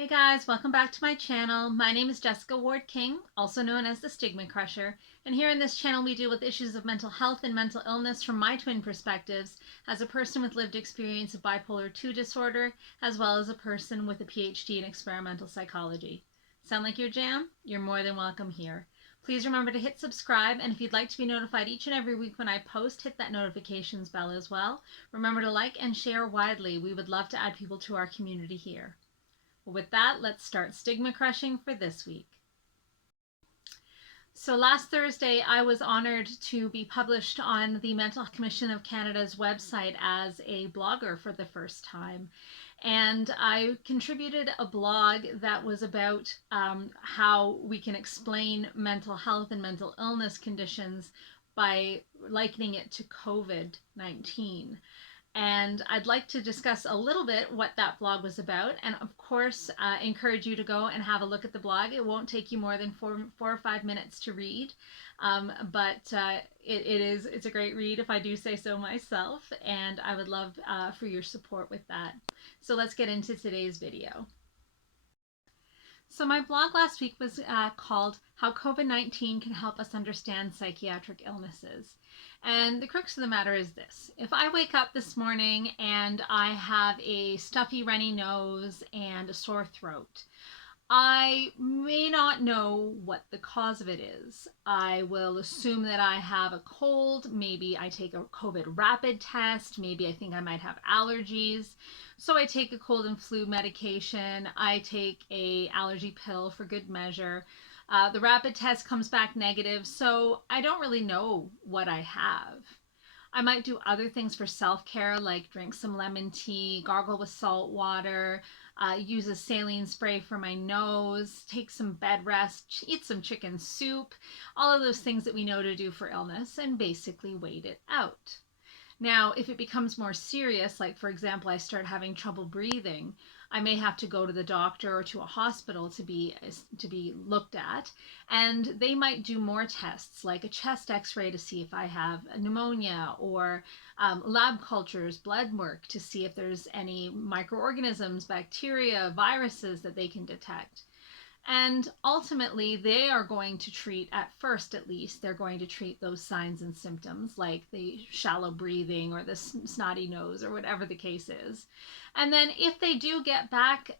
Hey guys, welcome back to my channel. My name is Jessica Ward King, also known as the StigmaCrusher, and here in this channel we deal with issues of mental health and mental illness from my twin perspectives as a person with lived experience of bipolar 2 disorder, as well as a person with a PhD in experimental psychology. Sound like your jam? You're more than welcome here. Please remember to hit subscribe, and if you'd like to be notified each and every week when I post, hit that notifications bell as well. Remember to like and share widely. We would love to add people to our community here. Well, with that, let's start stigma crushing for this week. So last Thursday, I was honored to be published on the Mental Health Commission of Canada's website as a blogger for the first time. And I contributed a blog that was about how we can explain mental health and mental illness conditions by likening it to COVID-19. And I'd like to discuss a little bit what that blog was about, and of course encourage you to go and have a look at the blog. It won't take you more than four or 5 minutes to read, but it's a great read if I do say so myself, and I would love for your support with that. So let's get into today's video. So my blog last week was called How COVID-19 Can Help Us Understand Psychiatric Illnesses. And the crux of the matter is this. If I wake up this morning and I have a stuffy, runny nose and a sore throat, I may not know what the cause of it is. I will assume that I have a cold. Maybe I take a COVID rapid test. Maybe I think I might have allergies. So I take a cold and flu medication. I take an allergy pill for good measure. The rapid test comes back negative, so I don't really know what I have. I might do other things for self-care, like drink some lemon tea, gargle with salt water, use a saline spray for my nose, take some bed rest, eat some chicken soup, all of those things that we know to do for illness, and basically wait it out. Now, if it becomes more serious, like for example, I start having trouble breathing, I may have to go to the doctor or to a hospital to be looked at, and they might do more tests, like a chest x-ray to see if I have pneumonia, or lab cultures, blood work to see if there's any microorganisms, bacteria, viruses that they can detect. And ultimately, they are going to treat, at first at least, they're going to treat those signs and symptoms like the shallow breathing or the snotty nose or whatever the case is. And then if they do get back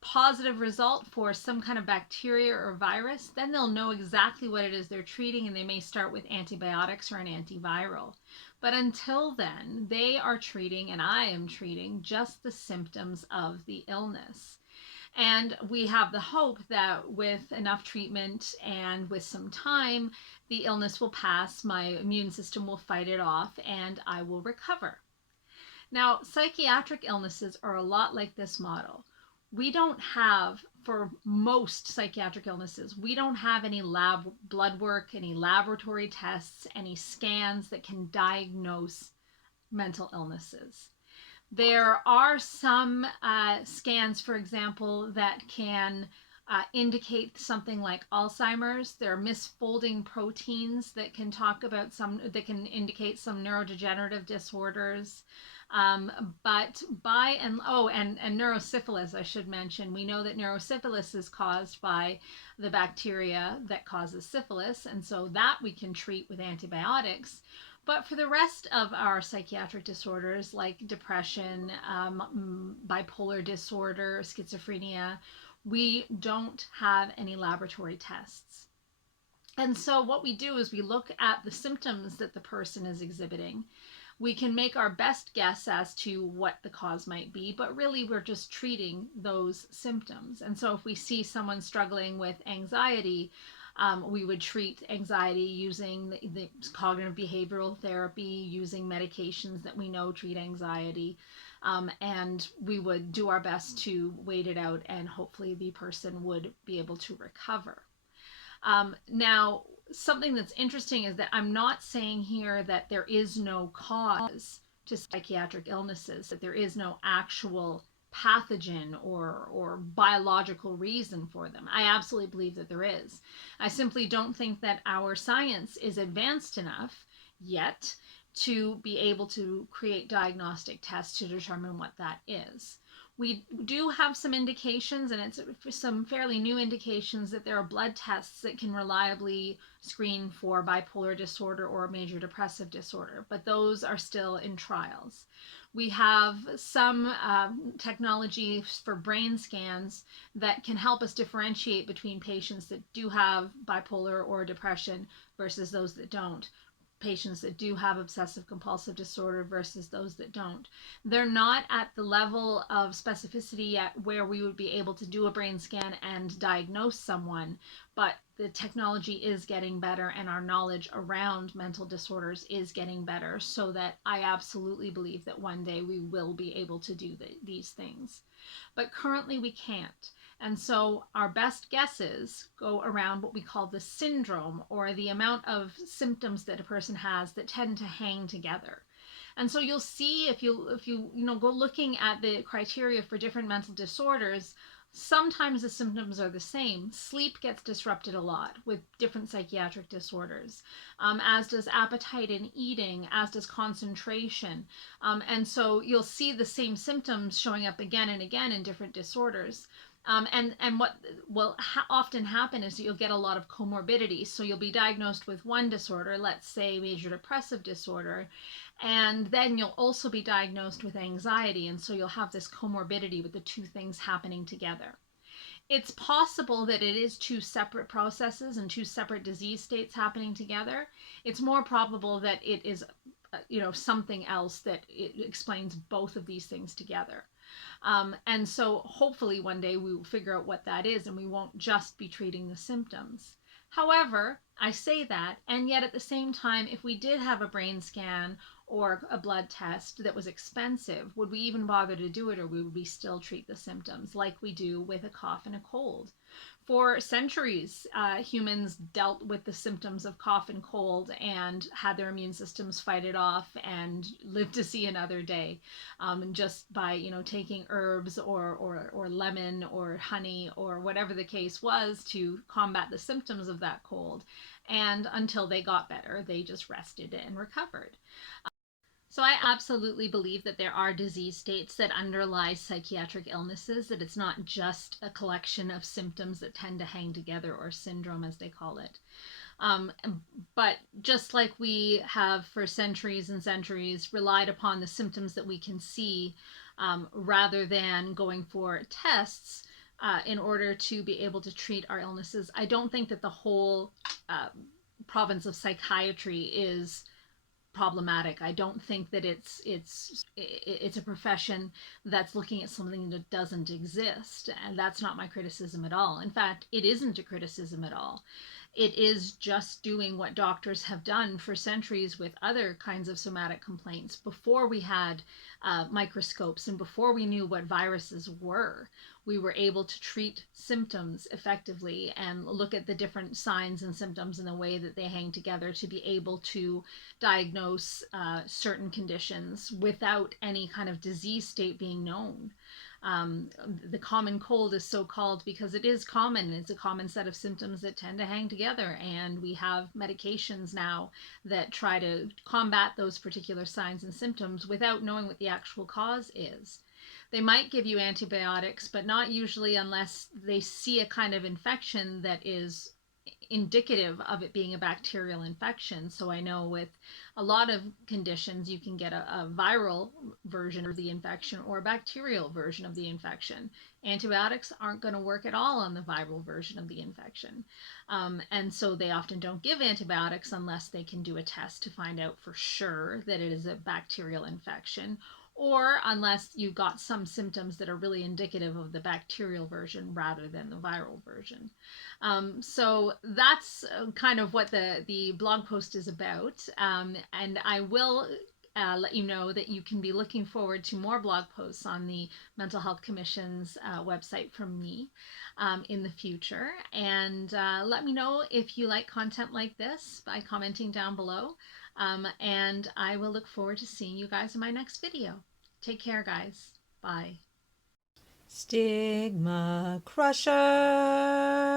positive result for some kind of bacteria or virus, then they'll know exactly what it is they're treating, and they may start with antibiotics or an antiviral. But until then, they are treating, and I am treating, just the symptoms of the illness. And we have the hope that with enough treatment and with some time, the illness will pass, my immune system will fight it off, and I will recover. Now, psychiatric illnesses are a lot like this model. We don't have, for most psychiatric illnesses, we don't have any lab blood work, any laboratory tests, any scans that can diagnose mental illnesses. There are some scans, for example, that can indicate something like Alzheimer's. There are misfolding proteins that can indicate some neurodegenerative disorders. But and neurosyphilis, I should mention. We know that neurosyphilis is caused by the bacteria that causes syphilis, and so that we can treat with antibiotics. But for the rest of our psychiatric disorders, like depression, bipolar disorder, schizophrenia, we don't have any laboratory tests. And so what we do is we look at the symptoms that the person is exhibiting. We can make our best guess as to what the cause might be, but really we're just treating those symptoms. And so if we see someone struggling with anxiety, we would treat anxiety using the cognitive behavioral therapy, using medications that we know treat anxiety, and we would do our best to wait it out, and hopefully the person would be able to recover. Now, something that's interesting is that I'm not saying here that there is no cause to psychiatric illnesses, that there is no actual pathogen or biological reason for them. I absolutely believe that there is. I simply don't think that our science is advanced enough yet to be able to create diagnostic tests to determine what that is. We do have some indications, and it's some fairly new indications, that there are blood tests that can reliably screen for bipolar disorder or major depressive disorder, but those are still in trials. We have some technology for brain scans that can help us differentiate between patients that do have bipolar or depression versus those that don't, patients that do have obsessive compulsive disorder versus those that don't. They're not at the level of specificity yet where we would be able to do a brain scan and diagnose someone, but the technology is getting better and our knowledge around mental disorders is getting better, so that I absolutely believe that one day we will be able to do these things. But currently we can't. And so our best guesses go around what we call the syndrome, or the amount of symptoms that a person has that tend to hang together. And so you'll see, if you go looking at the criteria for different mental disorders, sometimes the symptoms are the same. Sleep gets disrupted a lot with different psychiatric disorders, as does appetite and eating, as does concentration. And so you'll see the same symptoms showing up again and again in different disorders. And what will often happen is you'll get a lot of comorbidity. So you'll be diagnosed with one disorder, let's say major depressive disorder, and then you'll also be diagnosed with anxiety. And so you'll have this comorbidity with the two things happening together. It's possible that it is two separate processes and two separate disease states happening together. It's more probable that it is something else that it explains both of these things together. And so hopefully one day we will figure out what that is, and we won't just be treating the symptoms. However, I say that, and yet at the same time, if we did have a brain scan or a blood test that was expensive, would we even bother to do it, or would we still treat the symptoms like we do with a cough and a cold? For centuries, humans dealt with the symptoms of cough and cold and had their immune systems fight it off and lived to see another day, just by taking herbs or lemon or honey or whatever the case was to combat the symptoms of that cold. And until they got better, they just rested and recovered. So I absolutely believe that there are disease states that underlie psychiatric illnesses, that it's not just a collection of symptoms that tend to hang together, or syndrome as they call it. But just like we have for centuries and centuries relied upon the symptoms that we can see, rather than going for tests in order to be able to treat our illnesses, I don't think that the whole province of psychiatry is problematic. I don't think that it's a profession that's looking at something that doesn't exist, and that's not my criticism at all. In fact, it isn't a criticism at all. It is just doing what doctors have done for centuries with other kinds of somatic complaints. Before we had microscopes and before we knew what viruses were, we were able to treat symptoms effectively and look at the different signs and symptoms and the way that they hang together to be able to diagnose certain conditions without any kind of disease state being known. The common cold is so called because it is common. It's a common set of symptoms that tend to hang together, and we have medications now that try to combat those particular signs and symptoms without knowing what the actual cause is. They might give you antibiotics, but not usually unless they see a kind of infection that is indicative of it being a bacterial infection. So I know with a lot of conditions, you can get a viral version of the infection or a bacterial version of the infection. Antibiotics aren't going to work at all on the viral version of the infection. And so they often don't give antibiotics unless they can do a test to find out for sure that it is a bacterial infection, or unless you've got some symptoms that are really indicative of the bacterial version rather than the viral version. So that's kind of what the blog post is about. And I will let you know that you can be looking forward to more blog posts on the Mental Health Commission's website from me in the future. And let me know if you like content like this by commenting down below. And I will look forward to seeing you guys in my next video. Take care, guys. Bye. StigmaCrusher.